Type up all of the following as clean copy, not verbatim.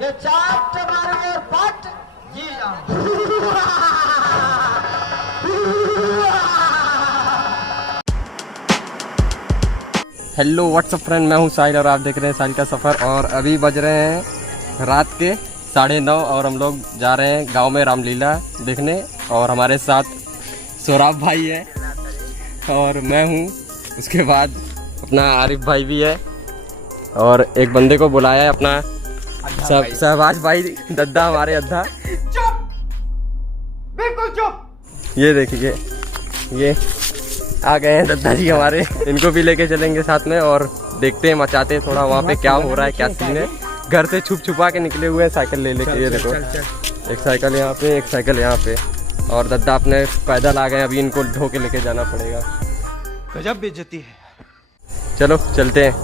ये चाट मारो और पट जी जाओ। हेलो व्हाट्सअप फ्रेंड, मैं हूं साहिल और आप देख रहे हैं साहिल का सफ़र। और अभी बज रहे हैं रात के 9:30 और हम लोग जा रहे हैं गांव में रामलीला देखने। और हमारे साथ सौरभ भाई है और मैं हूं, उसके बाद अपना आरिफ भाई भी है और एक बंदे को बुलाया है अपना सहबाज भाई दद्दा, हमारे अद्धा। चुप, बिल्कुल चुप। ये देखिए, ये आ गए हैं दद्दा जी हमारे, इनको भी लेके चलेंगे साथ में और देखते हैं, मचाते हैं थोड़ा वहाँ पे क्या हो रहा है, क्या सीन है। घर से छुप छुपा के निकले हुए हैं साइकिल ले लेके। ये देखो, एक साइकिल यहाँ पे, एक साइकिल यहाँ पे, और दद्दा अपने पैदल आ गए। अभी इनको ढो के लेके जाना पड़ेगा। गजब बेइज्जती है। चलो चलते हैं।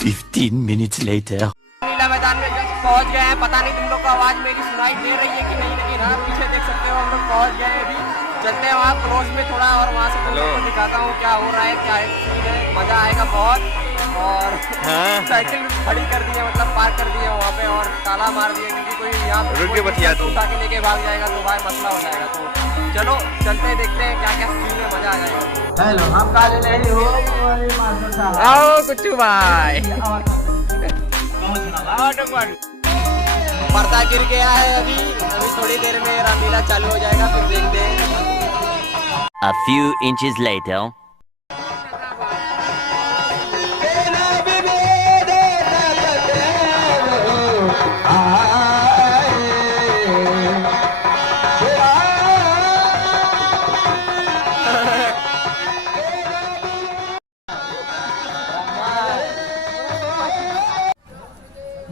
15 minutes later. नीला मैदान में जस्ट पहुंच गए हैं। पता नहीं तुम लोग को आवाज मेरी सुनाई दे रही है कि नहीं, लेकिन हाँ पीछे देख सकते हो हम लोग पहुंच गए हैं। अभी चलते हैं वहाँ क्लोज में थोड़ा और वहाँ से तुम लोग को दिखाता हूँ क्या हो रहा है, क्या सीन है। मजा आएगा बहुत। और साइकिल खड़ी कर दी है, मतलब पार्क कर दी है वहाँ पे, और ताला मार दिया क्योंकि कोई यहाँ उठा के लेके भाग जाएगा तो भाई मसला हो जाएगा। तो चलो चलते हैं, देखते हैं क्या क्या सीन है, मजा आ जाएगा। हेलो, हम काले नहीं हो मास्टर साहब। आओ कुछ भाई, पर्दा गिर गया है। अभी थोड़ी देर में रामलीला चालू हो जाएगा, फिर देखते हैं। A few inches later.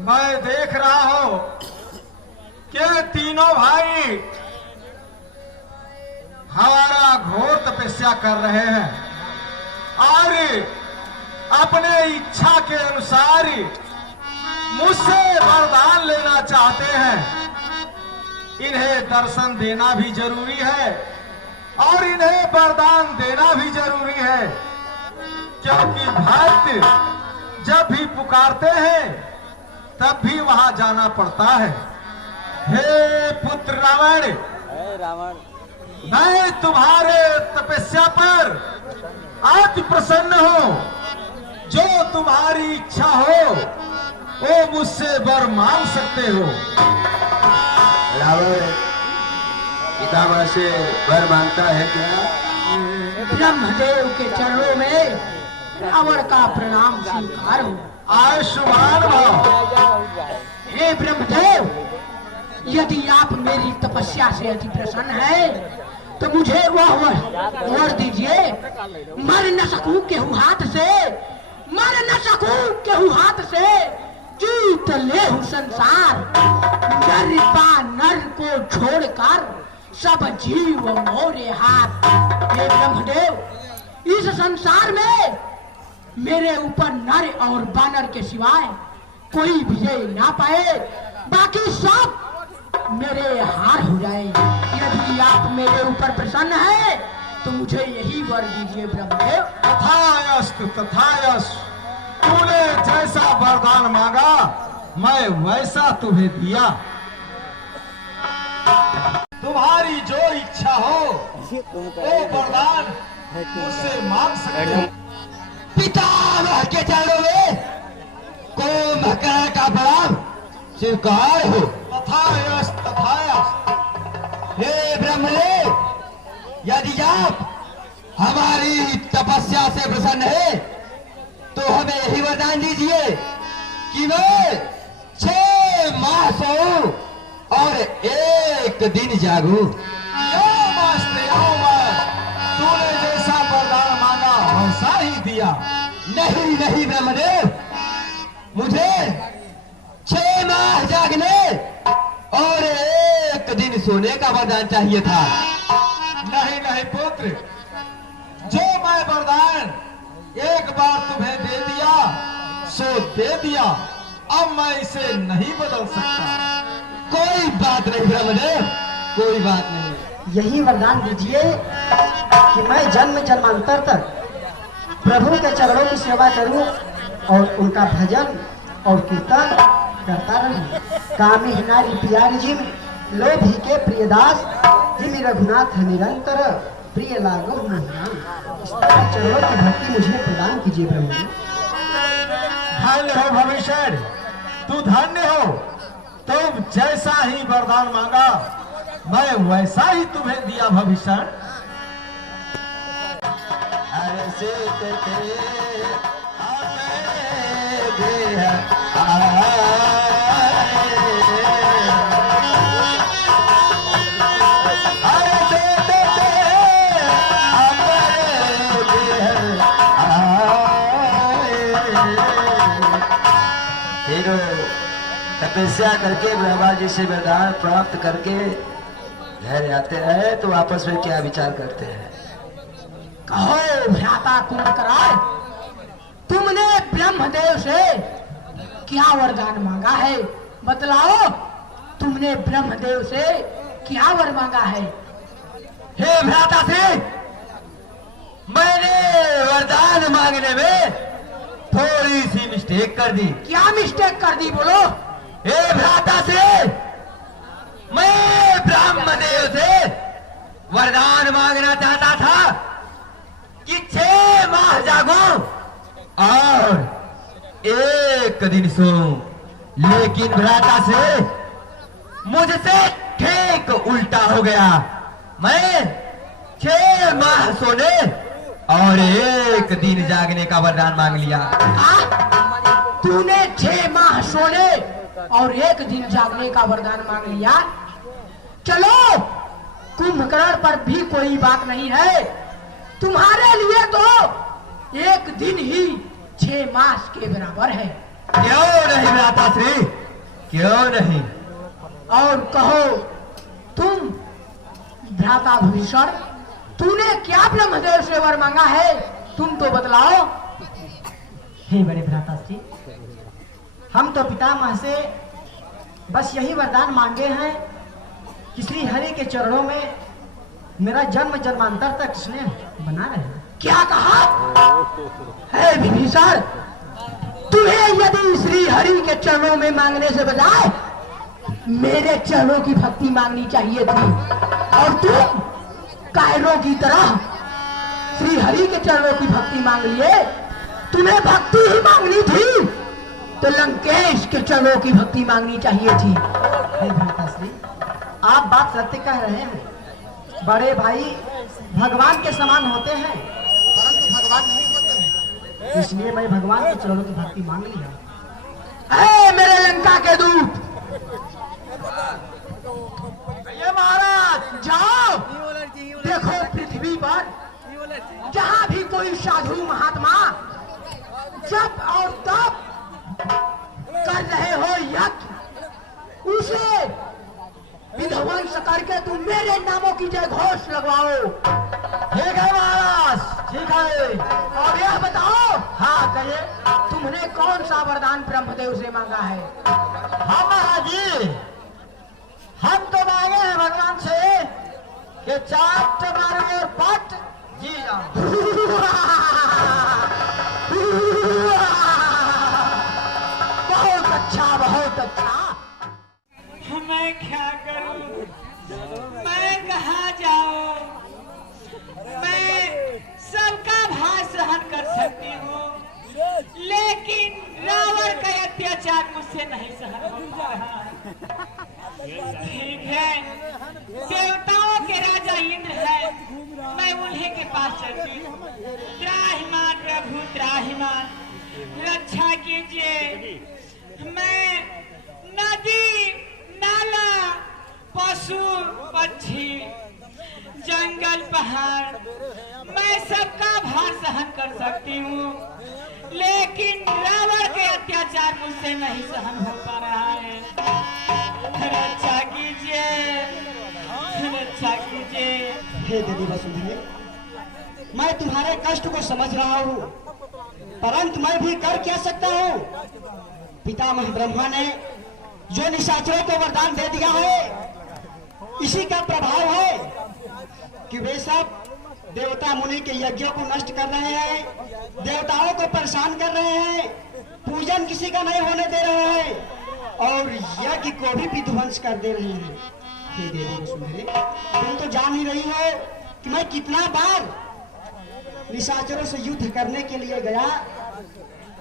मैं देख रहा हूं कि तीनों भाई हमारा घोर तपस्या कर रहे हैं और अपने इच्छा के अनुसार मुझसे वरदान लेना चाहते हैं। इन्हें दर्शन देना भी जरूरी है और इन्हें वरदान देना भी जरूरी है, क्योंकि भक्त जब भी पुकारते हैं तब भी वहां जाना पड़ता है। हे पुत्र रावण, मैं तुम्हारे तपस्या पर आज प्रसन्न हूं। जो तुम्हारी इच्छा हो वो मुझसे वर मांग सकते हो। रावण पितामह से वर मांगता है क्या? ब्रह्मदेव के चरणों में रावण का प्रणाम स्वीकार हो। आयुष्मान भव। हे ब्रह्मदेव, यदि आप मेरी तपस्या से अति प्रसन्न हैं, तो मुझे वह वर दीजिए। मर न सकूं केहू हाथ से, मर न सकूं केहू हाथ से, जीत ले संसार। नर पा नर को छोड़कर सब जीव मोरे हाथ। हे ब्रह्मदेव, इस संसार में मेरे ऊपर नर और बानर के सिवाय कोई विजय ना पाए, बाकी सब मेरे हार हो जाए। यदि आप मेरे ऊपर प्रसन्न हैं तो मुझे यही वर दीजिए ब्रह्मदेव। तथास्तु तथास्तु। तूने जैसा वरदान मांगा मैं वैसा तुम्हें दिया। तुम्हारी जो इच्छा हो वो वरदान मुझसे मांग सकते हो। पितामह के चरणों में को मकर का प्रणाम स्वीकार हो। तथास्तु तथास्तु। हे ब्रह्मदेव, यदि आप हमारी तपस्या से प्रसन्न है तो हमें यही वरदान दीजिए कि मैं 6 माह सोऊं और 1 दिन जागूं। तूने जैसा वरदान मांगा वैसा ही दिया। नहीं नहीं ब्रह्मदेव, मुझे 6 माह जागने और 1 दिन सोने का वरदान चाहिए था। नहीं नहीं पुत्र, जो मैं वरदान एक बार तुम्हें दे दिया सो दे दिया, अब मैं इसे नहीं बदल सकता। कोई बात नहीं ब्रह्मदेव, कोई बात नहीं। यही वरदान दीजिए कि मैं जन्म जन्मांतर तक प्रभु के चरणों की सेवा करूं और उनका भजन और कीर्तन करता रही। कामे नारी प्यारी जिम लोभी के प्रियदास जिम रघुनाथ निरंतर प्रिय लागो मोहन। चरणों की भक्ति मुझे प्रदान कीजिए प्रभु। धन्य हो भविष्य, तू धन्य हो। तुम जैसा ही वरदान मांगा मैं वैसा ही तुम्हें दिया भविष्य। तपस्या करके ब्रह्मा जी से वरदान प्राप्त करके घर आते हैं तो आपस में क्या विचार करते हैं? कहो भ्राता कुंभकर्ण, तुमने ब्रह्मदेव से क्या वरदान मांगा है? बतलाओ, तुमने ब्रह्मदेव से क्या वर मांगा है? हे भ्राता से, मैंने वरदान मांगने में थोड़ी सी मिस्टेक कर दी। क्या मिस्टेक कर दी बोलो? हे भ्राता से, मैं ब्रह्मदेव से वरदान मांगना चाहता था कि 6 माह जागूं और 1 दिन सोऊं, लेकिन भ्राता से मुझसे ठीक उल्टा हो गया। मैं 6 माह सोने और 1 दिन जागने का वरदान मांग लिया। तूने 6 माह सोने और 1 दिन जागने का वरदान मांग लिया? चलो, कुंभकर्ण पर भी कोई बात नहीं है। तुम्हारे लिए तो 1 दिन ही 6 मास के बराबर है। क्यों नहीं भ्राता श्री, क्यों नहीं? और कहो तुम भ्राता भूषण, तूने क्या ब्रह्मदेव से वर मांगा है? तुम तो बतलाओ। हे बड़े भ्राताश्री, हम तो पितामह से बस यही वरदान मांगे हैं कि श्री हरि के चरणों में मेरा जन्म जन्मांतर तक स्नेह बना रहे। क्या कहा है विभीषण? तुम्हें यदि श्री हरि के चरणों में मांगने से बजाय मेरे चरणों की भक्ति मांगनी चाहिए थी, और तुम कायरों की तरह श्री हरि के चरणों की भक्ति मांग लिए। तुम्हें भक्ति ही मांगनी थी तो लंकेश के चरणों की भक्ति मांगनी चाहिए थी। हे भ्राताश्री, आप बात सत्य कह रहे हैं। बड़े भाई भगवान के समान होते हैं, परंतु भगवान नहीं होते हैं, इसलिए मैं भगवान के चरणों की भक्ति मांग लिया। ऐ मेरे लंका के दूत, ये महाराज जाओ, देखो पृथ्वी पर जहाँ भी कोई साधु महात्मा जब और तब कर रहे हो यज्ञ, उसे विध्वंस करके तुम मेरे नामों की जय घोष लगवाओ। ठीक है महाराज, ठीक है। और यह बताओ, हाँ कहिए। तुमने कौन सा वरदान ब्रह्मदेव से मांगा है? हाँ महाराज जी, हम तो मांगे हैं भगवान से कि 4 मारो और पट जी जाओ। बहुत अच्छा, बहुत अच्छा। मैं क्या करूं, मैं कहाँ जाऊं? मैं सबका भार सहन कर सकती हूँ, लेकिन रावण का अत्याचार मुझसे नहीं सहन हो पा रहा है। ठीक है, देवताओं के राजा इंद्र है, मैं उन्हीं के पास चलती हूँ। त्राहिमाम प्रभु त्राहिमाम, रक्षा कीजिए। मैं नदी नाला पशु पक्षी जंगल पहाड़, मैं सबका भार सहन कर सकती हूँ, लेकिन रावण के अत्याचार मुझसे नहीं सहन हो पा रहा है। रक्षा कीजिए, रक्षा कीजिए। हे देवी वसुंधरे, मैं तुम्हारे कष्ट को समझ रहा हूँ, परंतु मैं भी कर क्या सकता हूँ? पितामह ब्रह्मा ने जो निशाचरों को वरदान दे दिया है, इसी का प्रभाव है कि वे सब देवता मुनि के यज्ञों को नष्ट कर रहे हैं, देवताओं को परेशान कर रहे हैं, पूजन किसी का नहीं होने दे रहे हैं। और यज्ञ को भी विध्वंस कर दे रहे हैं। हे देवी वसुंधरे, तुम तो जान ही रही हो कि मैं कितना बार निशाचरों से युद्ध करने के लिए गया,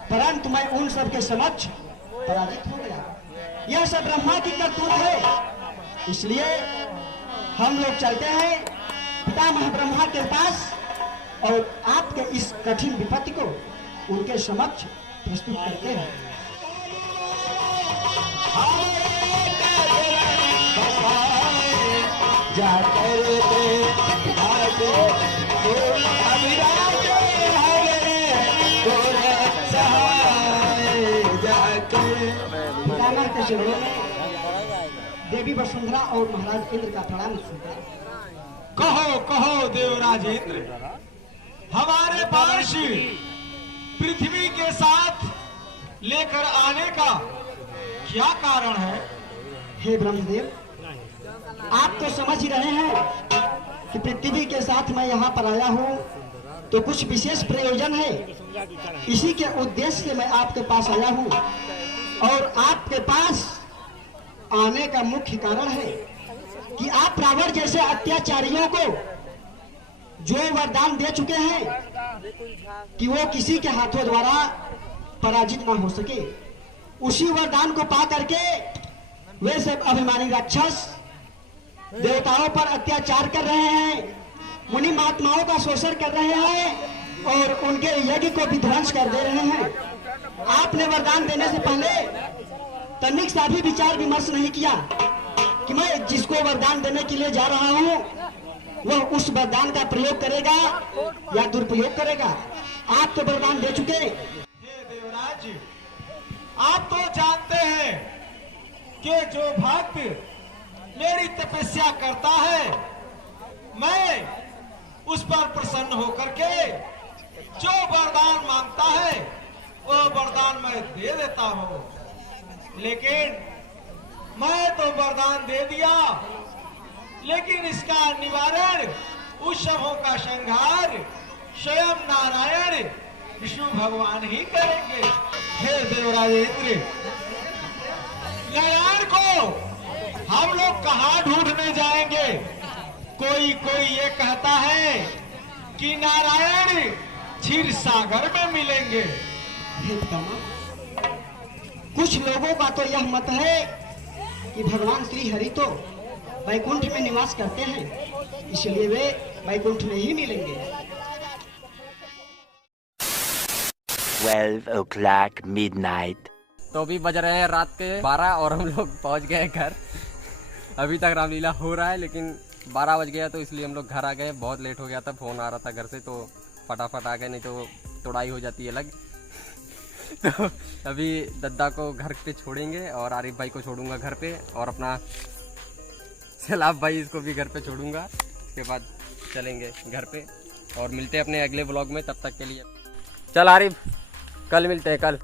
परंतु मैं उन सब के समक्ष पराजित हो गया। यह सब ब्रह्मा की करतूत है। इसलिए हम लोग चलते हैं पितामह ब्रह्मा के पास और आपके इस कठिन विपत्ति को उनके समक्ष प्रस्तुत करते हैं। पितामह के चरणों में देवी वसुंधरा और महाराज इंद्र का प्रणाम स्वीकार। कहो कहो देवराज इंद्र, हमारे पास पृथ्वी के साथ लेकर आने का क्या कारण है? हे ब्रह्मदेव, आप तो समझ ही रहे हैं कि पृथ्वी के साथ मैं यहाँ पर आया हूँ तो कुछ विशेष प्रयोजन है। इसी के उद्देश्य से मैं आपके पास आया हूँ और आपके पास आने का मुख्य कारण है कि आप रावण जैसे अत्याचारियों को जो वरदान दे चुके हैं कि वो किसी के हाथों द्वारा पराजित ना हो सके, उसी वरदान को पा करके वे सब अभिमानी राक्षस देवताओं पर अत्याचार कर रहे हैं, मुनि महात्माओं का शोषण कर रहे हैं और उनके यज्ञ को भी ध्वंस कर दे रहे हैं। आपने वरदान देने से पहले तनिक सा भी विचार विमर्श नहीं किया कि मैं जिसको वरदान देने के लिए जा रहा हूँ वह उस वरदान का प्रयोग करेगा या दुरुपयोग करेगा। आप तो वरदान दे चुके। हे देवराज, आप तो जानते हैं कि जो भक्त मेरी तपस्या करता है मैं उस पर प्रसन्न होकर के जो वरदान मांगता है वो वरदान मैं दे देता हूँ। लेकिन मैं तो वरदान दे दिया, लेकिन इसका निवारण उस सबों का संहार स्वयं नारायण विष्णु भगवान ही करेंगे। हे देवराज इंद्र, नारायण को हम लोग कहाँ ढूंढने जाएंगे? कोई कोई ये कहता है कि नारायण क्षीर सागर में मिलेंगे। हे पितामह, कुछ लोगों का तो यह मत है कि भगवान श्री हरि तो वैकुंठ में निवास करते हैं, इसलिए वे वैकुंठ में ही मिलेंगे। 12 o'clock midnight. तो अभी बज रहे हैं रात के 12 और हम लोग पहुंच गए घर। अभी तक रामलीला हो रहा है लेकिन 12 बज गया तो इसलिए हम लोग घर आ गए। बहुत लेट हो गया था, फोन आ रहा था घर से तो फटाफट आ गए, नहीं तो तोड़ाई हो जाती है अलग। तो अभी दद्दा को घर पे छोड़ेंगे और आरिफ भाई को छोड़ूंगा घर पे और अपना सैलाब भाई इसको भी घर पे छोड़ूंगा। उसके बाद चलेंगे घर पे और मिलते हैं अपने अगले व्लॉग में। तब तक के लिए चल आरिफ, कल मिलते हैं कल।